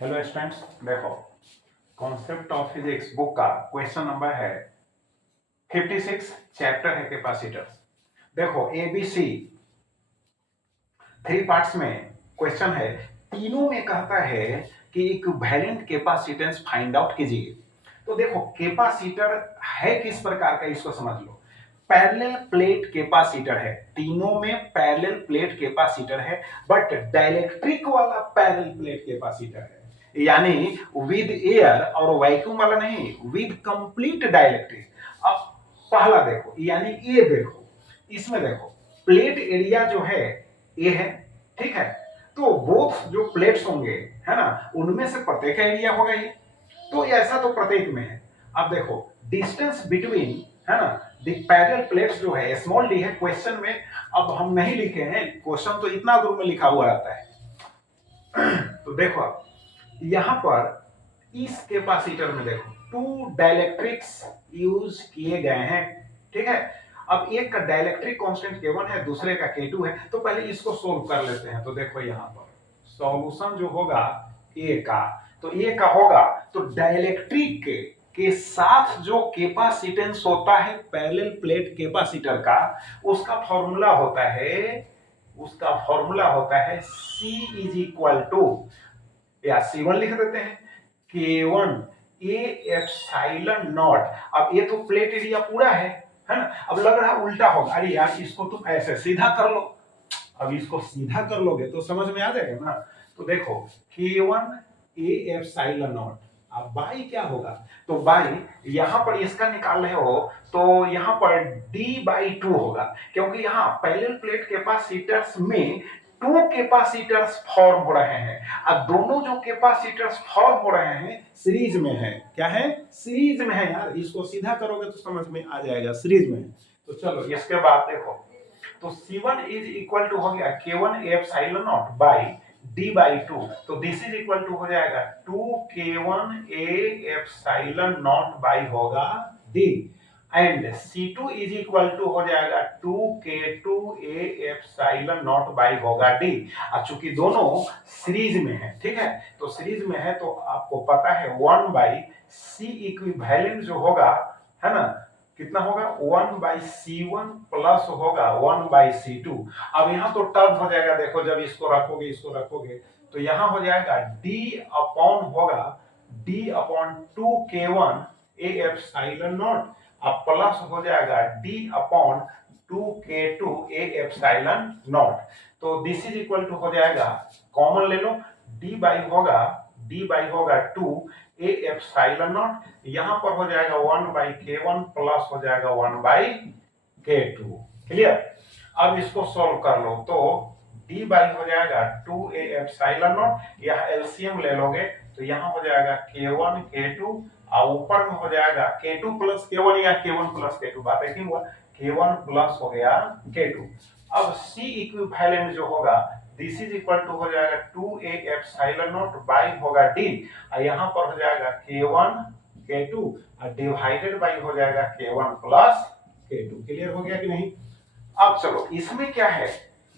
Hello students, देखो concept of physics book का question number है 56। चैप्टर है कैपेसिटर्स। देखो एबीसी 3 पार्ट्स में क्वेश्चन है। तीनों में कहता है कि इक्विवेलेंट कैपेसिटेंस फाइंड आउट कीजिए। तो देखो कैपेसिटर है किस प्रकार का, इसको समझ लो। पैरेलल प्लेट कैपेसिटर है, तीनों में पैरेलल प्लेट कैपेसिटर है, बट डाइलेक्ट्रिक वाला पैरेलल प्लेट कैपेसिटर है, यानी विद एयर और वैक्यूम वाला नहीं, विद कंप्लीट डाइलेक्ट्रिक। अब पहला देखो, यानी ये देखो, इसमें देखो प्लेट एरिया जो है ये है, ठीक है। तो बोथ जो प्लेट्स होंगे, है ना, उनमें से प्रत्येक का एरिया होगा ये। तो ऐसा तो प्रत्येक में है। अब देखो डिस्टेंस बिटवीन, है ना, द पैरेलल प्लेट्स जो है स्मॉल डी है क्वेश्चन में। अब हम नहीं लिखे हैं, क्वेश्चन तो इतना दूर में लिखा हुआ रहता है। तो देखो अब यहां पर इस कैपेसिटर में देखो 2 डाइलेक्ट्रिक्स यूज किए गए हैं, ठीक है। अब एक का डाइलेक्ट्रिक कांस्टेंट K1 है, दूसरे का K2 है। तो पहले इसको सोल्व कर लेते हैं। तो देखो यहां पर सॉल्यूशन जो होगा ए का, तो ए का होगा तो डाइलेक्ट्रिक के साथ जो कैपेसिटेंस होता है पैरेलल प्लेट कैपेसिटर का, उसका फॉर्मूला होता है C इज इक्वल टू, या C1 लिख देते हैं, K1 ए एप्सिलॉन नॉट। अब ये तो प्लेट एरिया पूरा है ना। अब लग रहा है उल्टा होगा, अरे यार इसको तुम ऐसे सीधा कर लो। अब इसको सीधा कर लोगे तो समझ में आ जाएगा ना। तो देखो K1 ए एप्सिलॉन नॉट, अब बाई क्या होगा, तो बाई यहां पर इसका निकाल रहे हो तो यहां पर D/2 होगा, क्योंकि यहां पैरेलल प्लेट कैपेसिटर्स में 2 कैपेसिटर्स फॉर्म हो रहे हैं। अब दोनों जो कैपेसिटर्स फॉर्म हो रहे हैं सीरीज में है। क्या है? सीरीज में है यार, इसको सीधा करोगे तो समझ में आ जाएगा, सीरीज में है। तो चलो इसके बाद देखो, तो C1 इज इक्वल टू हो गया K1 epsilon naught by D/2। तो दिस इज इक्वल टू हो जाएगा 2K1 A epsilon naught by होगा D, and C2 is equal to हो जाएगा 2K2 A epsilon naught by होगा D। अब चूंकि दोनों सीरीज में है, ठीक है, तो सीरीज में है तो आपको पता है 1 बाई C इक्विवेलेंट जो होगा, है ना, कितना होगा 1/C1 प्लस होगा 1/C2। अब यहां तो टर्म हो जाएगा, देखो जब इसको रखोगे तो यहां हो जाएगा D/2K1 A एप्सिलॉन नॉट, अब प्लस हो जाएगा D/2K2 A एप्सिलॉन नॉट। तो दिस इज इक्वल टू हो जाएगा, कॉमन ले लो, D बाई होगा 2 A एप्सिलॉन नॉट, यहां पर हो जाएगा 1/K1 प्लस हो जाएगा 1/K2। क्लियर? अब इसको सॉल्व कर लो तो D बाई हो जाएगा 2A एप्सिलॉन नॉट, यहां एलसीएम ले लोगे तो यहां हो जाएगा K1 K2, और ऊपर में हो जाएगा K2 प्लस K1 या K1 प्लस K2, बात है कि हुआ K1 प्लस हो गया K2। अब C इक्विवेलेंट जो होगा दिस इज इक्वल टू हो जाएगा 2A एप्सिलॉन नॉट बाई होगा D, और यहां पर हो जाएगा K1 K2 और डिवाइडेड बाई हो जाएगा K1 प्लस K2। क्लियर हो गया कि नहीं? अब चलो इसमें क्या है,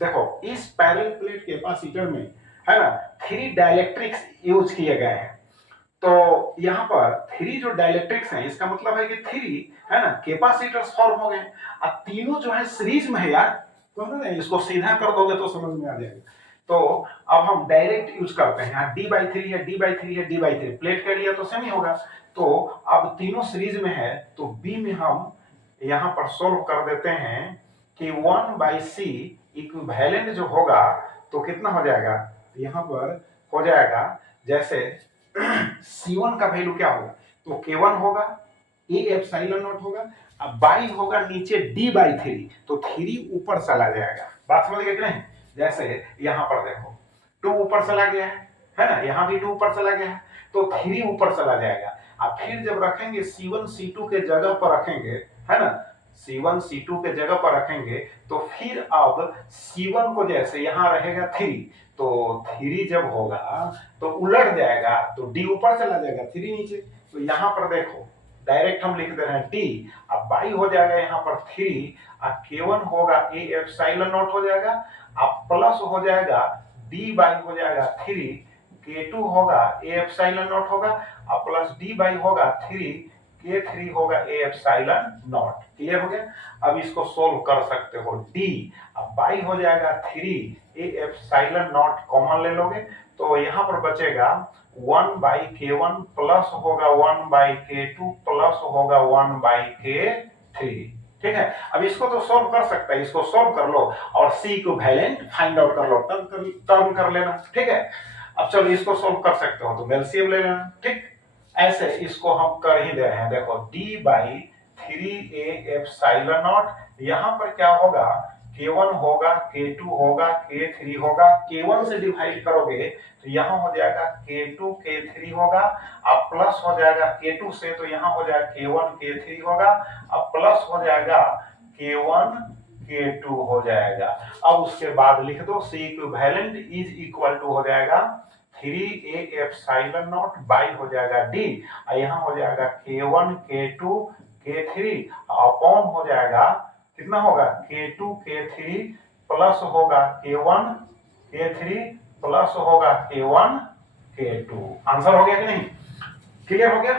देखो इस पैरेलल प्लेट कैपेसिटर में, है ना, 3 डाइलेक्ट्रिक्स यूज किए गए हैं। तो यहां पर 3 जो डाइलेक्ट्रिक्स हैं, इसका मतलब है कि 3, है ना, कैपेसिटर्स फॉर्म हो गए। अब तीनों जो है सीरीज में है यार, तो ना इसको सीधा कर दोगे तो समझ में आ जाएगा। तो अब हम डायरेक्ट यूज करते हैं, यहाँ D/3 है, D/3 है, D/3, प्लेट का एरिया तो सेम ही होगा। तो अब तीनों सीरीज में है तो बी में हम यहां पर सोल्व कर देते हैं कि 1/C इक्विवेलेंट जो होगा तो कितना हो जाएगा, यहां पर हो जाएगा जैसे C1 का वैल्यू क्या होगा, तो K1 होगा, A एप्सिलॉन नॉट होगा, अब बाई होगा नीचे D/3, तो 3 ऊपर चला जाएगा। बात समझ गए कि नहीं? जैसे यहां पर देखो 2 ऊपर चला गया है ना, यहां भी 2 ऊपर चला गया है, तो 3 ऊपर चला जाएगा। अब फिर जब रखेंगे C1 C2 के जगह पर रखेंगे, है ना, C1 C2 के जगह पर रखेंगे तो फिर अब C1 को जैसे यहां रहेगा 3, तो 3 जब होगा तो उलट जाएगा, तो D ऊपर चला जाएगा, 3 नीचे। तो यहां पर देखो डायरेक्ट हम लिख दे रहे हैं D, अब बाई हो जाएगा यहां पर 3, और K1 होगा A एप्सिलॉन नॉट हो जाएगा, अब प्लस हो जाएगा D बाई हो जाएगा 3, K2 होगा A एप्सिलॉन नॉट होगा और प्लस D बाई होगा 3 K3 होगा A एप्सिलॉन नॉट। क्लियर हो गया? अब इसको सोल्व कर सकते हो D, अब बाई हो जाएगा 3 A एप्सिलॉन नॉट कॉमन ले लोगे तो यहाँ पर बचेगा 1 बाई K1 प्लस होगा 1 बाई K2 प्लस होगा 1 बाई K3। ठीक है, अब इसको तो सोल्व कर सकता है, इसको सोल्व कर लो और C को वैलेंट फाइंड आउट कर लो, टर्न कर लेना। ठीक है, अब चलो इसको सोल्व कर सकते हो तो एलसीएम ले लेना। ठीक, ऐसे इसको हम कर ही दे रहे हैं। देखो D by 3A epsilon not, यहाँ पर क्या होगा K1 होगा K2 होगा K3 होगा, K1 से डिवाइड करोगे तो यहाँ हो जाएगा K2 K3 होगा, अब प्लस हो जाएगा K2 से तो यहाँ हो जाएगा K1 K3 होगा, अब प्लस हो जाएगा K1 K2 हो जाएगा। अब उसके बाद लिख दो C equivalent is equal to हो जाएगा 3A एप्सिलॉन नॉट बाई हो जाएगा D, और यहाँ हो जाएगा K1 K2 K3 अपॉन हो जाएगा कितना होगा K2 K3 प्लस होगा K1 K3 प्लस होगा K1 K2। आंसर हो गया कि नहीं? क्लियर हो गया?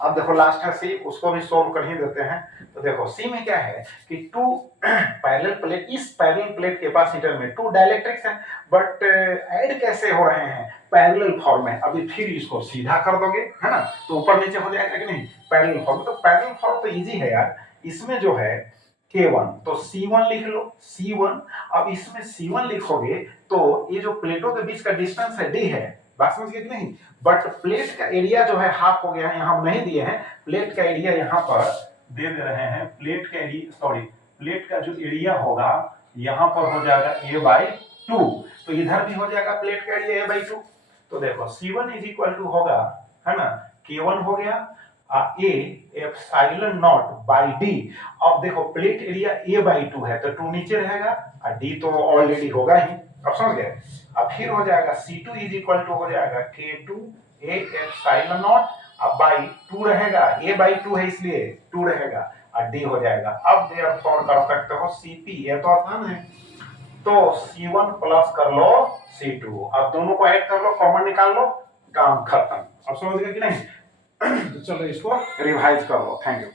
अब देखो लास्ट है सी, उसको भी सोल्व कर ही देते हैं। तो देखो सी में क्या है कि टू पैरेलल प्लेट, इस पैरेलल प्लेट के पास इंटर में टू डाइलेक्ट्रिक्स हैं, बट ऐड कैसे हो रहे हैं? पैरेलल फॉर्म में। अभी फिर इसको सीधा कर दोगे है ना तो ऊपर नीचे हो जाएगा कि नहीं? Parallel form. तो पैरेलल फॉर्म तो इजी है यार। इसमें जो है K1 तो C1 लिख लो, C1। अब इसमें C1 लिखोगे तो ये जो प्लेटों के बीच का डिस्टेंस है D है, बात समझ गए कि नहीं? बट प्लेट का एरिया जो है हाफ हो गया है, यहाँ हम नहीं दिए हैं। प्लेट का एरिया यहाँ पर दे रहे हैं। प्लेट का एरिया, सॉरी, प्लेट का जो एरिया होगा यहाँ पर हो जाएगा A/2, तो इधर भी हो जाएगा प्लेट का एरिया A/2। तो देखो C1 इज इक्वल टू होगा, है ना, K1 हो गया A epsilon naught by D। अब देखो प्लेट एरिया A/2 है तो 2 नीचे रहेगा और D तो ऑलरेडी होगा ही। अब समझ गए? अब फिर हो जाएगा C2 इज इक्वल टू हो जाएगा K2 A एप्सिलॉन नॉट, अब बाई 2 रहेगा, A/2 है इसलिए 2 रहेगा और D हो जाएगा। अब देयरफॉर कर सकते हो CP, ये तो आसान है। तो C1 प्लस कर लो C2, अब दोनों को ऐड कर लो, कॉमन निकाल लो, काम खत्म। अब समझ गए कि नहीं? तो चलो इसको रिवाइज कर लो। Thank you.